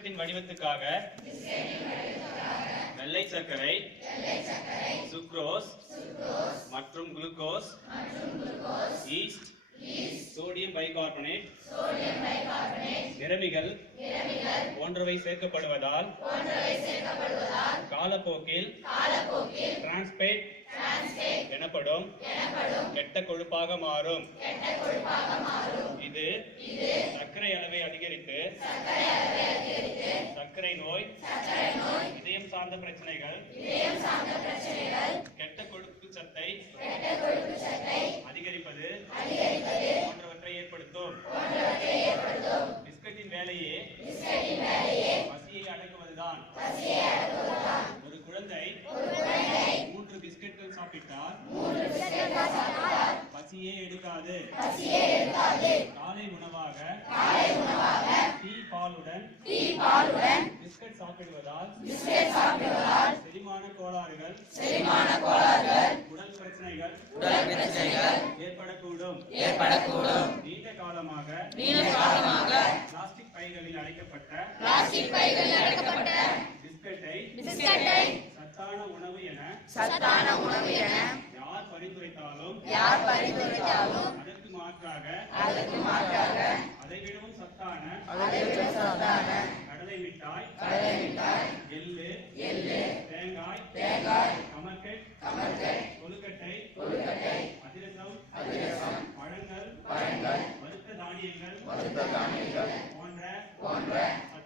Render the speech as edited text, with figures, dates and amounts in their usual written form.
பிஸ்கட்டின் வடிவத்துக்காக வெள்ளை சர்க்கரை, சுக்ரோஸ் மற்றும் குளுக்கோஸ், ஈஸ்ட், சோடியம் பைகார்பனேட், நிறமிகள் போன்றவை சேர்க்கப்படுவதால் காலப்போக்கில் டிரான்ஸ்பேட் எனப்படும் கெட்ட கொழுப்பாக மாறும். இது சர்க்கரை அளவை அதிகரித்து சர்க்கரை நோய், இதயம் சார்ந்த பிரச்சனைகள், கெட்ட கொழுப்பு சத்தை அதிகரிப்பது போன்றவற்றை ஏற்படுத்தும். பிஸ்கட்டின் வேலையே பசியை அடக்குவதுதான். ஒரு குழந்தை 3 பிஸ்கட்கள் சாப்பிட்டால் பசியே எடுக்காது. காலை உணவாக டீ பாலுடன் பிஸ்கட் சாப்பிடுவதால் செரிமான கோளாறுகள், உடல் பிரச்சனைகள் ஏற்படக்கூடும். நீண்ட காலமாக பிளாஸ்டிக் பைகளில் அடைக்கப்பட்ட பிஸ்கட்டை சத்தான உணவு என யார் பரிந்துரைத்தாலும் அதற்கு மாற்றாக அதைவிடவும் சத்தான கடலை மிட்டாய், எள்ளு, தேங்காய், கமர்கட், கொழுக்கட்டை, அதிரசம், பழங்கள், வறுத்த தானியங்கள் போன்ற